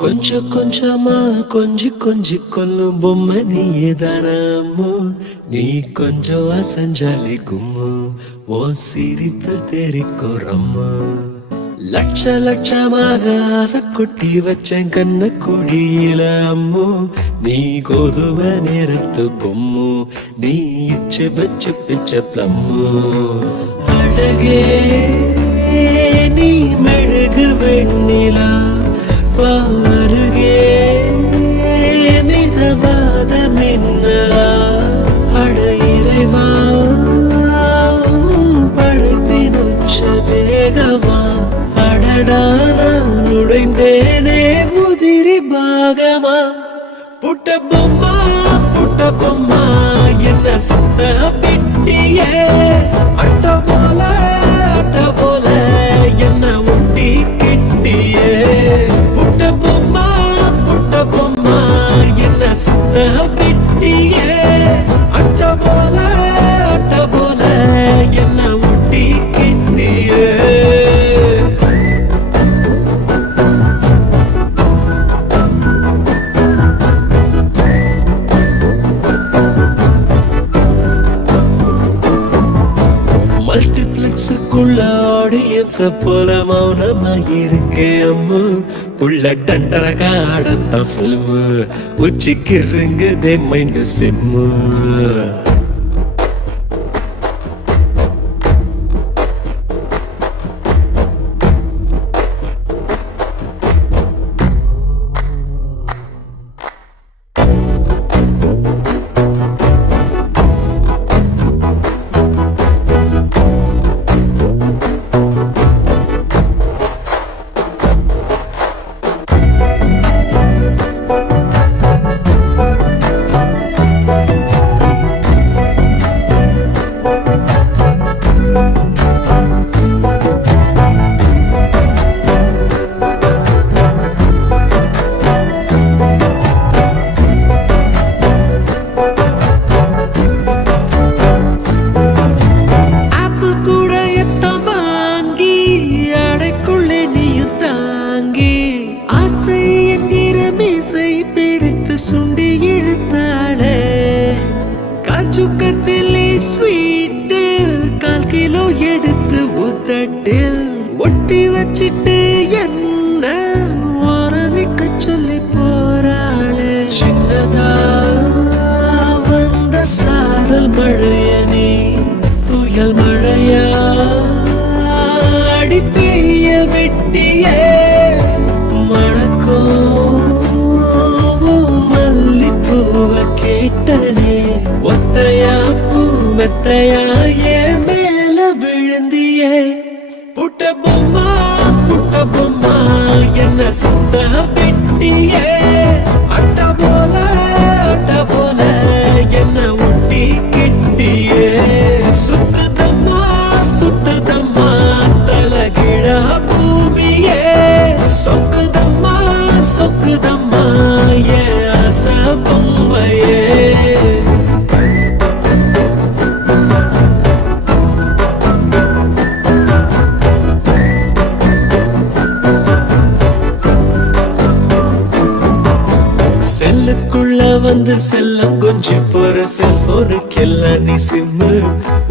கொஞ்சம் கொஞ்சமா கொஞ்சி கொஞ்சி கொல்லும் பொம்மை நீயே தானம்மோ. நீ கொஞ்சம் அசஞ்சாலி கும்மு, ஓ சிரிப்பில் தெரிக்கும் ரம்மு. லட்ச லட்சமாக ஆசை கொட்டி வச்சேன் கண்ண குடியில அம்மோ. நீ கோதுமை நேரத்து பொம்மு, நீ இச்சு வச்சு பிச்ச பிளம்மு. அழகே நீ மெழுகு வெண்ணிலா, பாருகே மிதவாத மின்னலா. அட இறைவா படைப்பின் உச்ச வேகமா. அடடா நான் உடைந்தேனே உதிரி பாகமா. புட்ட பொம்மா புட்ட பொம்மா என்ன சுத்த பிட்டியே. அட்ட போல என்ன ஒட்டி கிட்டியே. புட்ட பொம்மா என்ன சுத்த பிட்டியே. அட்ட போல என்ன ஒட்டி கிட்டியே. மல்டிப்ளெக்ஸுக்குள்ள ஆடியன்ஸ போல மௌனமா இருக்கேன் அம்மு. உள்ள டண்டரகா ஆடத்தான் ஃபில்மு, உச்சிக்கு இருங்குதே மைண்டு சிம்மு. சுண்டி இழுத்தாளே காச்சுக்கத்திலே ஸ்வீட்டு, 1/4 கிலோ எடுத்து உதட்டில் ஒட்டி வச்சிட்டு என்ன ஓரவிக்க சொல்லி போறாளே. சின்னதா வந்த சாரல் மழைய நீ புயல் மழையா அடி பெய்ய வெட்டியே. மணக்கும் கேட்டனே ஒத்தையா பூ மெத்தையா ஏன் மேல விழுந்தியே. புட்ட பொம்மா என்ன சுத்த பெட்டியே. அட்ட போல என்ன ஒட்டி கிட்டியே. சுத்துதம்மா தலகிழா பூமியே. சொக்குதம்மா ஏன் ஆசை பொம்மையே. செல்லுக்குள்ள வந்து செல்லம் கொஞ்சம் போற செல்போனுக்கெல்லாம் நீ சிம்மு.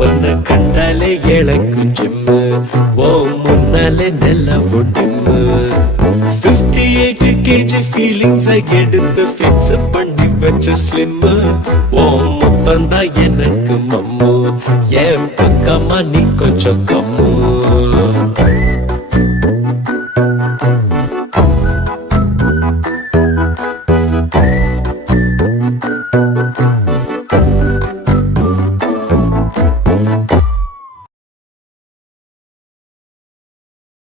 உன்னை கண்டாலே எனக்கு ஜிம்மு, ஓ முன்னாலே நெல்ல ஒடிம்மு. 58 kg ஃபீலிங்ஸ் எடுத்து ஃபிக்ஸ் பண்ணி வச்ச ஸ்லிம்மு. ஓ முத்தந்தா எனக்கு மம்மு, என் பக்கமா நீ கொஞ்சம் கம்மு.